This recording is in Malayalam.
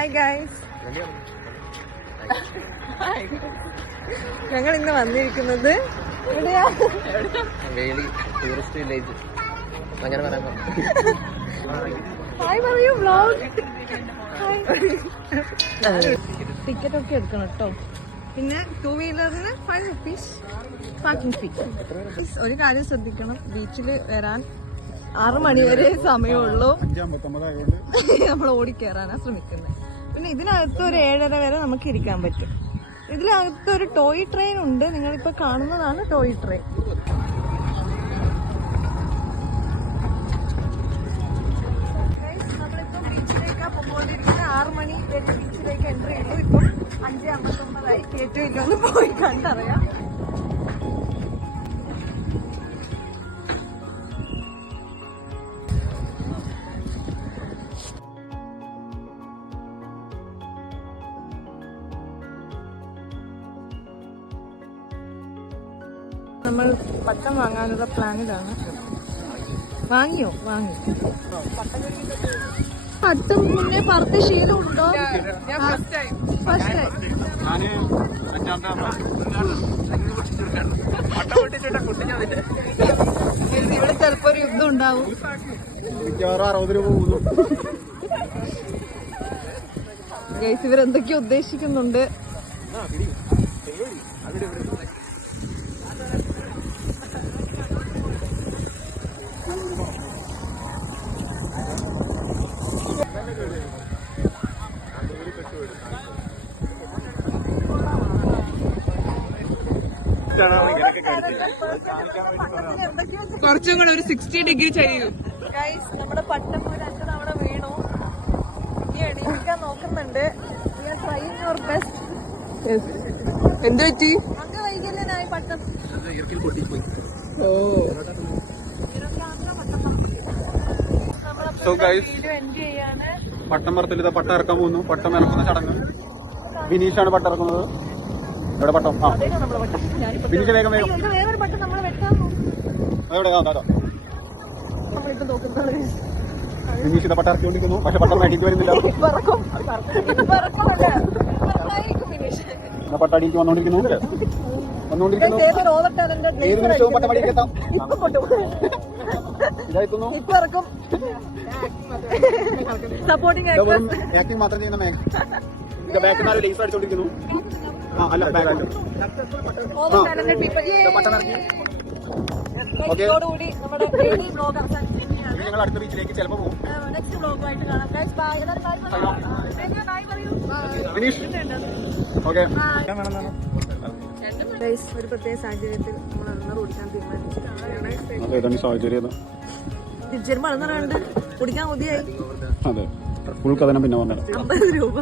ഹായ് ഗൈസ്, ഞങ്ങൾ ഇന്ന് വന്നിരിക്കുന്നത് വേളി ടൂറിസ്റ്റ് വില്ലേജ് അങ്ങനെ പറയാൻ ഹായ് പറയൂ വ്ലോഗ്. ടിക്കറ്റ് ഒക്കെ എടുക്കണം കേട്ടോ. പിന്നെ 2 വീലറിന് 5 rupees പാർക്കിംഗ് ഫീ. ഒരു കാര്യം ശ്രദ്ധിക്കണം, ബീച്ചിൽ വരാൻ 6 മണി വരെ സമയമുള്ളൂ. നമ്മൾ ഓടിക്കയറാനാ ശ്രമിക്കുന്നത്. പിന്നെ ഇതിനകത്ത് ഒരു 7:30 വരെ നമുക്ക് ഇരിക്കാൻ പറ്റും. ഇതിനകത്ത് ഒരു ടോയ് ട്രെയിൻ ഉണ്ട്, നിങ്ങളിപ്പോ കാണുന്നതാണ് ടോയ് ട്രെയിൻ. നമ്മളിപ്പോ ബീച്ചിലേക്കാ പോയിക്കൊണ്ടിരിക്കുന്നത്. 6 മണി വരെ ബീച്ചിലേക്ക് എൻട്രി ചെയ്തു. ഇപ്പം 5:59 കേട്ടോ ഇല്ലെന്ന് പോയി കണ്ടറിയാം. നമ്മൾ പട്ടം വാങ്ങാനുള്ള പ്ലാനിലാണ്. വാങ്ങിയോ? വാങ്ങി. പട്ടം മുന്നേ പറത്ത ശീലം ഉണ്ടോ? First time. ഇവിടെ ചിലപ്പോ ഒരു യുദ്ധം ഉണ്ടാവും. ഗൈസ്, ഇവരെന്തൊക്കെയോ ഉദ്ദേശിക്കുന്നുണ്ട്. കുറച്ചും കൂടെ ഒരു 60 ഡിഗ്രി ചെയ്യും. ഗൈസ്, നമ്മുടെ പട്ടം ഒരു 2 തവണ വീണു. ഇനി എണീക്കാൻ നോക്കുന്നുണ്ട്. എന്ത് പറ്റി? അങ്ങ് വൈകല്യനായി പട്ടം. പട്ടം പറത്തിൽ ഇതാ പട്ടം ഇറക്കാൻ പോകുന്നു. പട്ടം ഇറക്കുന്ന ചടങ്ങ്. ബിനീഷാണ് പട്ടം ഇറക്കുന്നത്. എവിടെ പട്ടം? ആ ബിനീഷ്, വേഗം വേഗം. വേറൊരു പട്ടം നമ്മൾ വെട്ടാൻ അതെവിടെ? നമ്മളിപ്പോ നോക്കുന്നത്. ബിനീഷ് ഇതാ പട്ടം ഇറക്കിക്കൊണ്ടിരിക്കുന്നു. പക്ഷെ പട്ടം അടിക്ക് വരുന്നില്ല. പട്ടം അടിക്ക് വന്നോണ്ടിരിക്കുന്നു. ഏത് നിമിഷവും പട്ടം അടിക്ക് എത്താം. ഇതായിരുന്നു ആക്ടിങ് മാത്രം ചെയ്യുന്ന ബാക്കിൽ നിന്ന് ലേസ് അടിച്ചോണ്ടിരിക്കുന്നു. അല്ല ബാക്ക് ഞങ്ങൾ അടുത്ത ബീച്ചിലേക്ക് ചിലപ്പോ പോകും. ഓക്കെ. ഒരു പ്രത്യേക സാഹചര്യത്തിൽ നമ്മൾ റണ്ണർ ഓടിക്കാൻ തീരുമാനിച്ചു. സാഹചര്യം തിരിച്ചൊരു മറന്നുണ്ട് ഓടിക്കാൻ മതിയായി. അതെ, ഫുൾ കഥനം പിന്നെ വന്നത് 50 രൂപ.